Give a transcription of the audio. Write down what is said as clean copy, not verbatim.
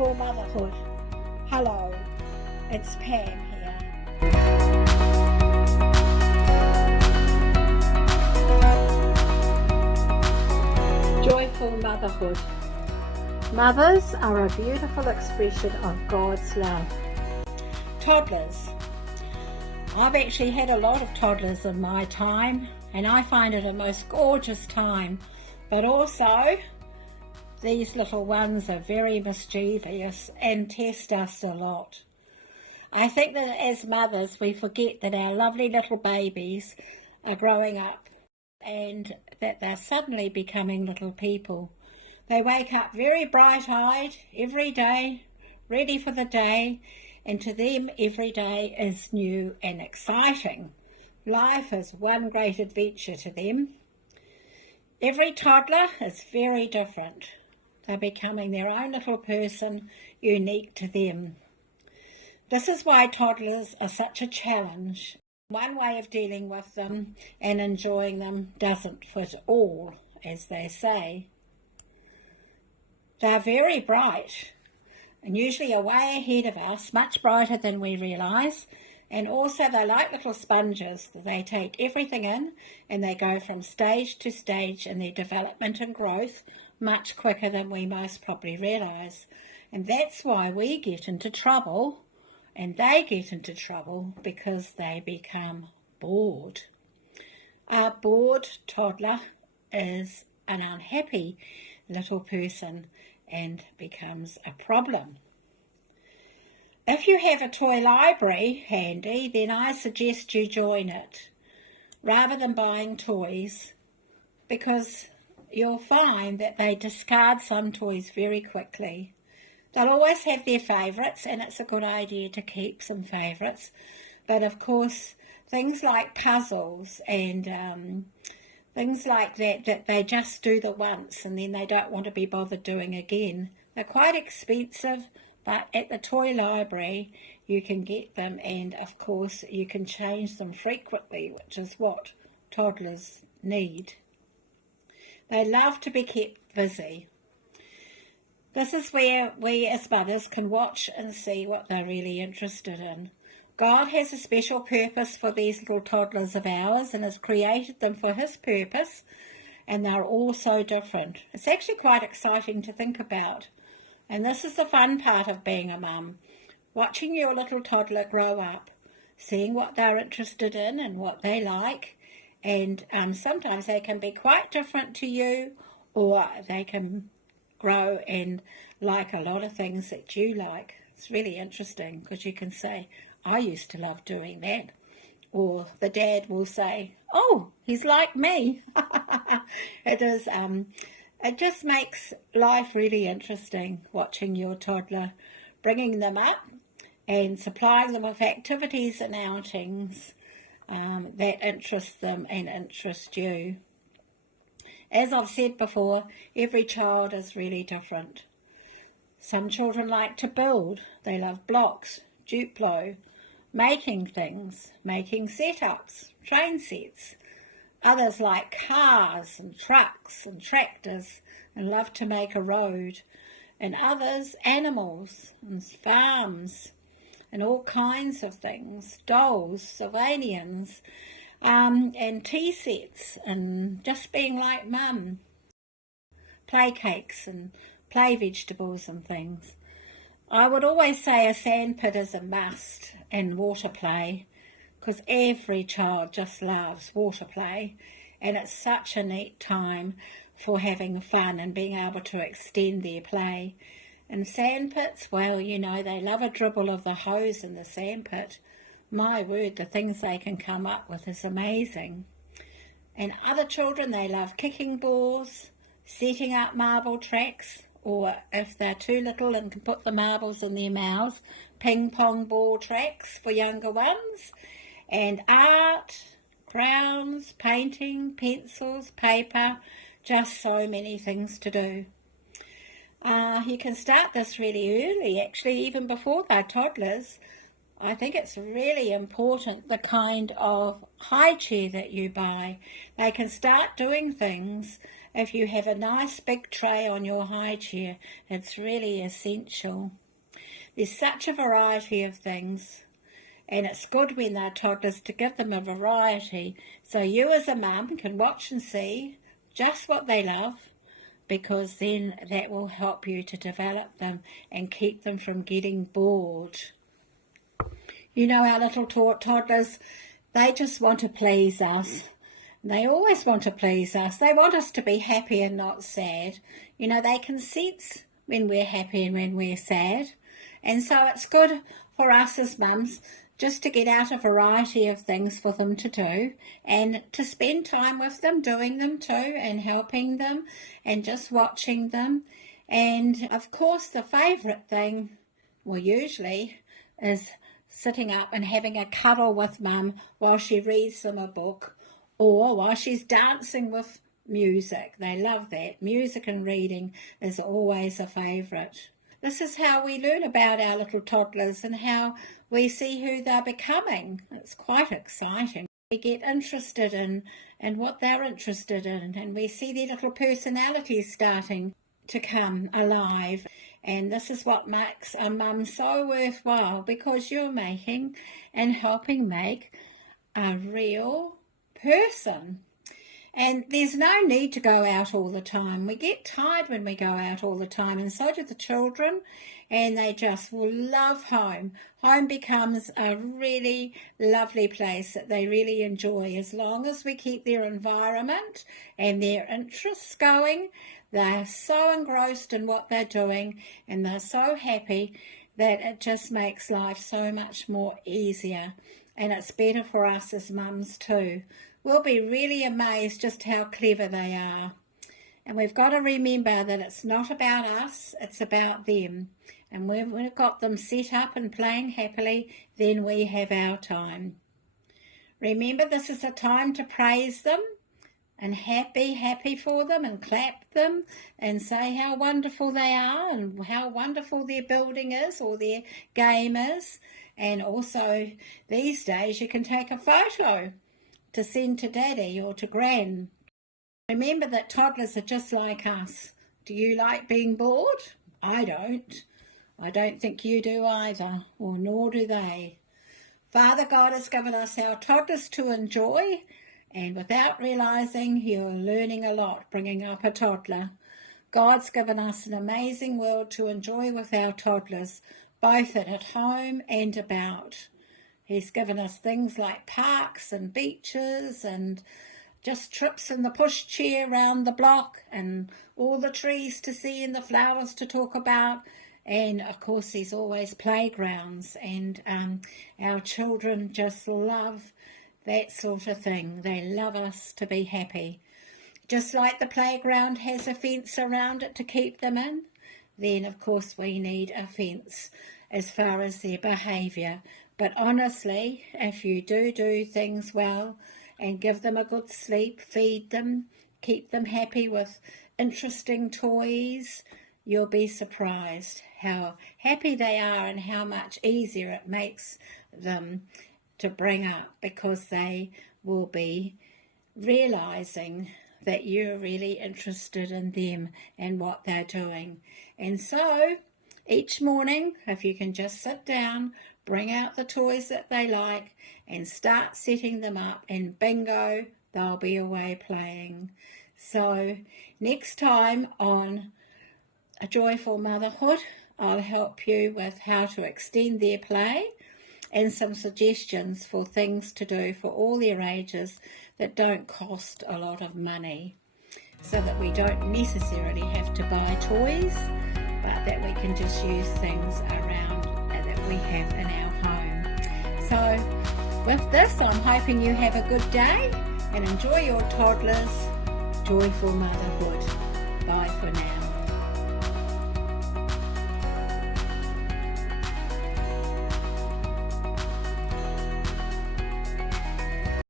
Joyful Motherhood. Hello, it's Pam here. Joyful Motherhood. Mothers are a beautiful expression of God's love. Toddlers. I've actually had a lot of toddlers in my time, and I find it a most gorgeous time, but also these little ones are very mischievous and test us a lot. I think that as mothers we forget that our lovely little babies are growing up and that they're suddenly becoming little people. They wake up very bright-eyed every day, ready for the day, and to them every day is new and exciting. Life is one great adventure to them. Every toddler is very different. They're becoming their own little person, unique to them. This is why toddlers are such a challenge. One way of dealing with them and enjoying them doesn't fit all, as they say. They're very bright and usually are way ahead of us, much brighter than we realise. And also they're like little sponges. They take everything in and they go from stage to stage in their development and growth much quicker than we most probably realise. And that's why we get into trouble and they get into trouble, because they become bored. A bored toddler is an unhappy little person and becomes a problem. If you have a toy library handy, then I suggest you join it rather than buying toys, because you'll find that they discard some toys very quickly. They'll always have their favourites, and it's a good idea to keep some favourites. But of course, things like puzzles and things like that they just do the once and then they don't want to be bothered doing again. They're quite expensive, but at the toy library you can get them, and of course you can change them frequently, which is what toddlers need. They love to be kept busy. This is where we as mothers can watch and see what they're really interested in. God has a special purpose for these little toddlers of ours and has created them for his purpose, and they're all so different. It's actually quite exciting to think about. And this is the fun part of being a mum, watching your little toddler grow up, seeing what they're interested in and what they like. And sometimes they can be quite different to you, or they can grow and like a lot of things that you like. It's really interesting because you can say, I used to love doing that. Or the dad will say, oh, he's like me. It just makes life really interesting, watching your toddler, bringing them up and supplying them with activities and outings that interest them and interest you. As I've said before, every child is really different. Some children like to build. They love blocks, Duplo, making things, making setups, train sets. Others like cars and trucks and tractors and love to make a road. And others, animals and farms and all kinds of things, dolls, Sylvanians, and tea sets and just being like mum, play cakes and play vegetables and things. I would always say a sandpit is a must, and water play, because every child just loves water play, and it's such a neat time for having fun and being able to extend their play. And sandpits, well, you know, they love a dribble of the hose in the sandpit. My word, the things they can come up with is amazing. And other children, they love kicking balls, setting up marble tracks, or if they're too little and can put the marbles in their mouths, ping pong ball tracks for younger ones, and art, crowns, painting, pencils, paper, just so many things to do. You can start this really early, actually, even before they're toddlers. I think it's really important the kind of high chair that you buy. They can start doing things if you have a nice big tray on your high chair, it's really essential. There's such a variety of things, and it's good when they're toddlers to give them a variety, so you as a mum can watch and see just what they love, because then that will help you to develop them and keep them from getting bored. You know, our little toddlers, they just want to please us. They always want to please us. They want us to be happy and not sad. You know, they can sense when we're happy and when we're sad. And so it's good for us as mums just to get out a variety of things for them to do and to spend time with them, doing them too, and helping them and just watching them. And of course the favourite thing, well, usually, is sitting up and having a cuddle with mum while she reads them a book or while she's dancing with music. They love that. Music and reading is always a favourite. This is how we learn about our little toddlers and how we see who they're becoming. It's quite exciting. We get interested in what they're interested in, and we see their little personalities starting to come alive. And this is what makes a mum so worthwhile, because you're making and helping make a real person. And there's no need to go out all the time. We get tired when we go out all the time, and so do the children, and they just will love home. Home becomes a really lovely place that they really enjoy. As long as we keep their environment and their interests going, they're so engrossed in what they're doing, and they're so happy that it just makes life so much more easier. And it's better for us as mums too. We'll be really amazed just how clever they are. And we've got to remember that it's not about us, it's about them. And when we've got them set up and playing happily, then we have our time. Remember, this is a time to praise them and be happy for them and clap them and say how wonderful they are and how wonderful their building is or their game is. And also, these days, you can take a photo to send to Daddy or to Gran. Remember that toddlers are just like us. Do you like being bored? I don't. I don't think you do either, or nor do they. Father God has given us our toddlers to enjoy, and without realising, you're learning a lot bringing up a toddler. God's given us an amazing world to enjoy with our toddlers, both at home and about. He's given us things like parks and beaches and just trips in the pushchair around the block and all the trees to see and the flowers to talk about. And of course there's always playgrounds, and our children just love that sort of thing. They love us to be happy. Just like the playground has a fence around it to keep them in, then of course we need a fence as far as their behaviour. But honestly, if you do things well and give them a good sleep, feed them, keep them happy with interesting toys, you'll be surprised how happy they are and how much easier it makes them to bring up, because they will be realising that you're really interested in them and what they're doing. And so each morning, if you can just sit down, bring out the toys that they like and start setting them up, and bingo, they'll be away playing. So next time on A Joyful Motherhood, I'll help you with how to extend their play and some suggestions for things to do for all their ages that don't cost a lot of money, so that we don't necessarily have to buy toys, but that we can just use things around that we have in our home. So with this, I'm hoping you have a good day and enjoy your toddlers' joyful motherhood.